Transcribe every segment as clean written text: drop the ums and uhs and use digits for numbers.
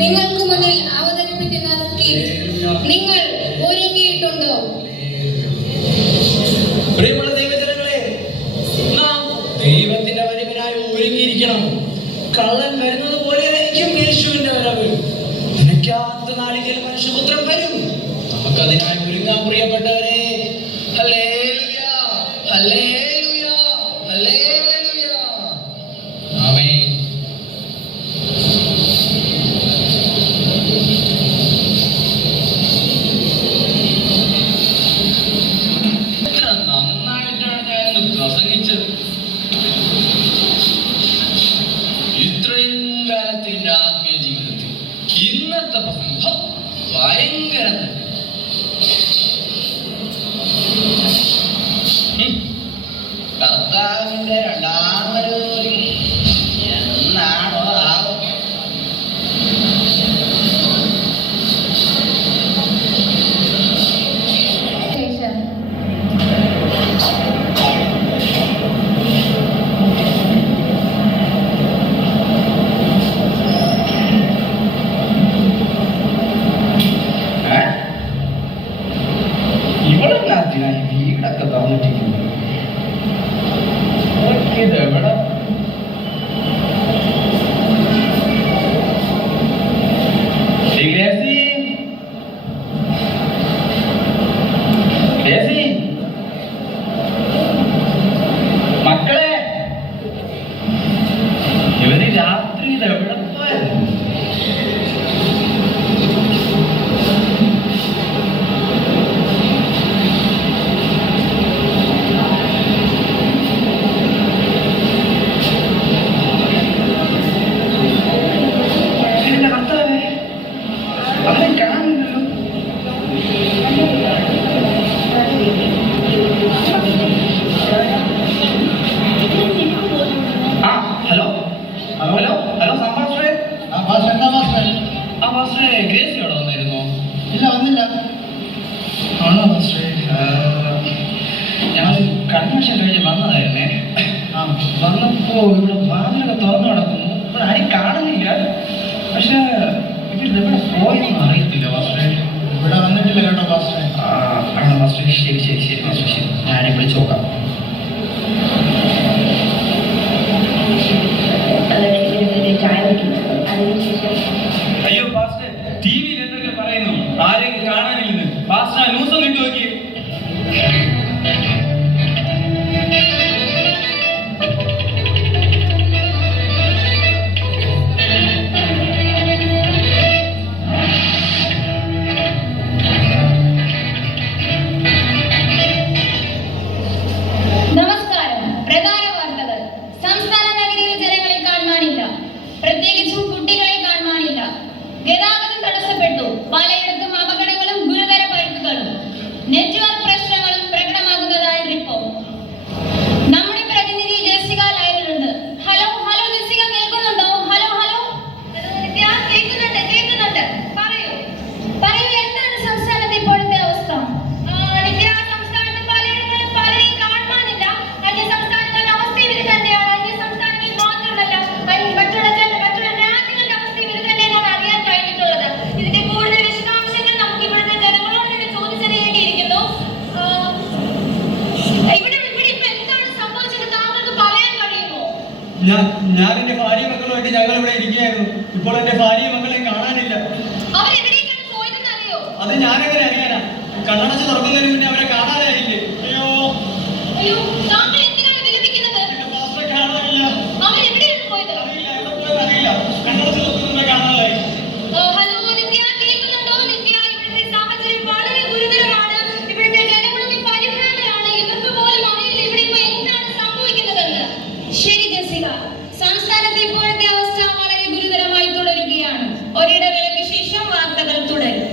നിങ്ങൾക്ക് മുന്നിൽ അവതരിപ്പിക്കുന്ന നിങ്ങൾ ഒരുങ്ങിയിട്ടുണ്ടോ? പ്രിയമുള്ള ദൈവജനങ്ങളെ, നാം ദൈവത്തിന്റെ വരവിനായി ഒരുങ്ങിയിരിക്കണം. കള്ളൻ വരുന്നത് പോലെയായിരിക്കും യേശുവിന്റെ വരവ്. നിനക്കാത്ത നാളികയിൽ മനുഷ്യപുത്രൻ വരും. നമുക്കതിനായി ഒരുങ്ങാൻ പ്രിയപ്പെട്ടവരെ. ഹല്ലേലൂയ, ഹല്ലേലൂയ, ഹല്ലേലൂയ. ആമേൻ. നന്നായിട്ടാണ് ഞാൻ പ്രസംഗിച്ചത്. ഇത്രയും കാലത്തെ എന്റെ ആത്മീയ ജീവിതത്തിൽ ഇന്നത്തെ പ്രസംഗം ഭയങ്കര കർത്താവിന്റെ രണ്ടാമത് എന്നാണോ ആവോ? ഇവളെന്നാ വീടൊക്കെ തുറന്നിട്ടിരിക്കുന്നു. ഇതെവിടെ? മക്കളെ, ഇവര് രാത്രി ഇതെവിടെ പോയായിരുന്നു? ഞാൻ കൺവെൻഷൻ കഴിഞ്ഞ് വന്നതായിരുന്നേ. വന്നപ്പോ ഇവിടെ വാതിലൊക്കെ തുറന്നു കിടക്കുന്നു. ഇവിടെ ആരും കാണുന്നില്ല. പക്ഷെ ഇവരിതെവിടെ പോയെന്ന് അറിയത്തില്ല മാസ്റ്ററെ. ഇവിടെ വന്നിട്ടില്ല കേട്ടോ മാസ്റ്ററെ. ആണോ മാസ്റ്ററെ? ശരി ശരി ശരി മാസ്റ്റർ, ശരി. ഞാനെ വിളിച്ചു നോക്കാം. അയ്യോ പാസ്റ്റർ, ടിവിയിൽ എന്തൊക്കെ പറയുന്നു, ആരെയും കാണാനില്ലെന്ന്. പാസ്റ്റർ ന്യൂസ് ഒന്ന് ഇട്ട് നോക്കി. നമസ്കാരം. പ്രധാന വാർത്തകൾ. സംസ്ഥാന നഗരിയിലെ ജനങ്ങളെ കാണാനില്ല, പ്രത്യേകിച്ചും കുട്ടികളെ കാണാനില്ല. ഗതാഗതം തടസ്സപ്പെട്ടു. പലയിടത്തും അപകടങ്ങളും ഗുരുതര പരിക്കുകളും നെറ്റ്വർക്ക് പ്രശ്നങ്ങളും പ്രകടമാകുന്നതായി റിപ്പോർട്ട്. നമ്മുടെ പ്രതിനിധി ജെസിക ലൈവിലുണ്ട്. ഹലോ ഹലോ ജെസിക, കേൾക്കുന്നുണ്ടോ? Hello hello. കേൾക്കുന്നുണ്ട് കേൾക്കുന്നുണ്ട്. പറയൂ പറയൂ, എന്താണ് സംസ്ഥാനത്തെ ഇപ്പോഴത്തെ അവസ്ഥ? സംസ്ഥാനത്ത് പലയിടങ്ങളിലും പലരെയും കാണാനില്ല. അന്യ സംസ്ഥാനങ്ങളുടെ അവസ്ഥ ഇവര് തന്നെയാണ്. അന്യ സംസ്ഥാനങ്ങളിൽ മാത്രമല്ല, മറ്റുള്ള രാജ്യങ്ങളുടെ അവസ്ഥ ഇവര് തന്നെയാണ് അറിയാൻ കഴിഞ്ഞിട്ടുള്ളത്. ഇതിന്റെ കൂടുതൽ വിശദാംശങ്ങൾ നമുക്ക് ഇവിടുത്തെ ജനങ്ങളോട് തന്നെ ചോദിച്ചറിയേണ്ടിയിരിക്കുന്നു. ഇവിടെ ഇപ്പൊ എന്താണ് സംഭവിച്ചത് താങ്കൾക്ക് പറയാൻ കഴിയുമോ? ഞാൻ എന്റെ ഭാര്യ മക്കളുമായിട്ട് ഞങ്ങൾ ഇവിടെ ഇരിക്കുകയായിരുന്നു. ഇപ്പോൾ എന്റെ ഭാര്യ മക്കളെ കാണാനില്ല. അവരെവിടേക്കാണ് പോയതെന്ന് അറിയോ? അത് ഞാനെങ്ങനെ അറിയാനാ? കണ്ണടച്ച് തുറക്കുന്നതിന് മുന്നേ അവരെ കാണാനായില്ലേ? അയ്യോ അയ്യോ, താങ്കൾ എന്തിനാണ് വിലപിക്കുന്നത്? എന്റെ പാസ്റ്ററെ കാണാനില്ല. അവരെവിടെയാണ് പോയത്? അറിയില്ല, എവിടെ പോയത് അറിയില്ല. കണ്ണടച്ച് തുറക്കുന്നതിനെ കാണാനായി. ഹലോ നിത്യ, കേൾക്കുന്നുണ്ടോ? നിത്യ, ഇവിടുത്തെ സാഹചര്യം വളരെ ഗുരുതരമാണ്. ഇവിടുത്തെ ജനങ്ങളൊക്കെ പരിഭ്രാന്തരാണ്. ഇവർക്ക് പോലും അറിയില്ല ഇവിടെ ഇപ്പൊ എന്താണ് സംഭവിക്കുന്നതെന്ന്. ശരി ജെസിക, സംസ്ഥാനത്തെ ഇപ്പോഴത്തെ അവസ്ഥ വളരെ ഗുരുതരമായി തുടരുകയാണ്. ഒരിടവേളയ്ക്ക് ശേഷം വാർത്തകൾ തുടരും.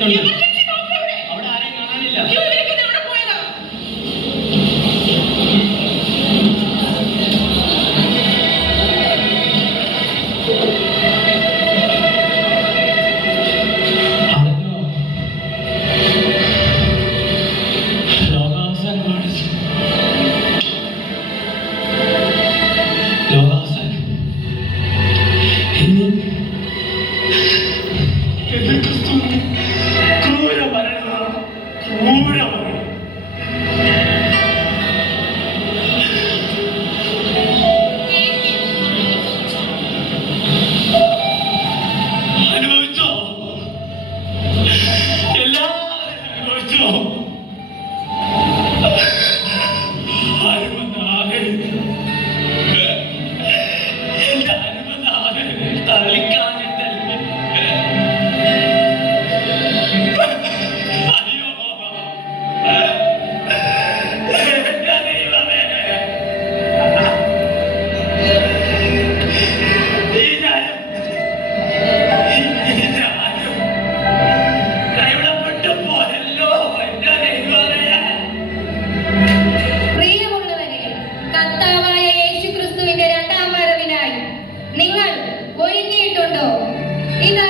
പറഞ്ഞിട്ടുണ്ട്. എമർജൻസി ഡോക്ടർ എവിടെ? അവിടെ ആരെയും കാണാനില്ല. അയ്യോ, ഇവരൊക്കെ ഇത് എവിടെ പോയതാ? അറിഞ്ഞോ? ലോകാവസാനം കാണിച്ചു. ലോകാവസാനം. ഇനി എന്റെ ക്രിസ്തുവിന് ക്രൂരമരണമാണ്. ക്രൂരമരണം. അനുഭവിച്ചോ? എല്ലാവരും അനുഭവിച്ചോ? അനുഭവനാകരുത്. എന്റെ അനുഭവനാകരുത്. തള്ളിക്കാണിട്ടല്ലേ. അയ്യോ, എന്റെ ദൈവമേ. ഈ ഞാനും കൈവിടപ്പെട്ടു പോയല്ലോ. എന്റെ ദൈവമേ. പ്രിയമുള്ളവരെ, കർത്താവായ യേശുക്രിസ്തുവിന്റെ രണ്ടാം വരവിനായി നിങ്ങൾ ഒരുങ്ങിയിട്ടുണ്ടോ? ഇതാ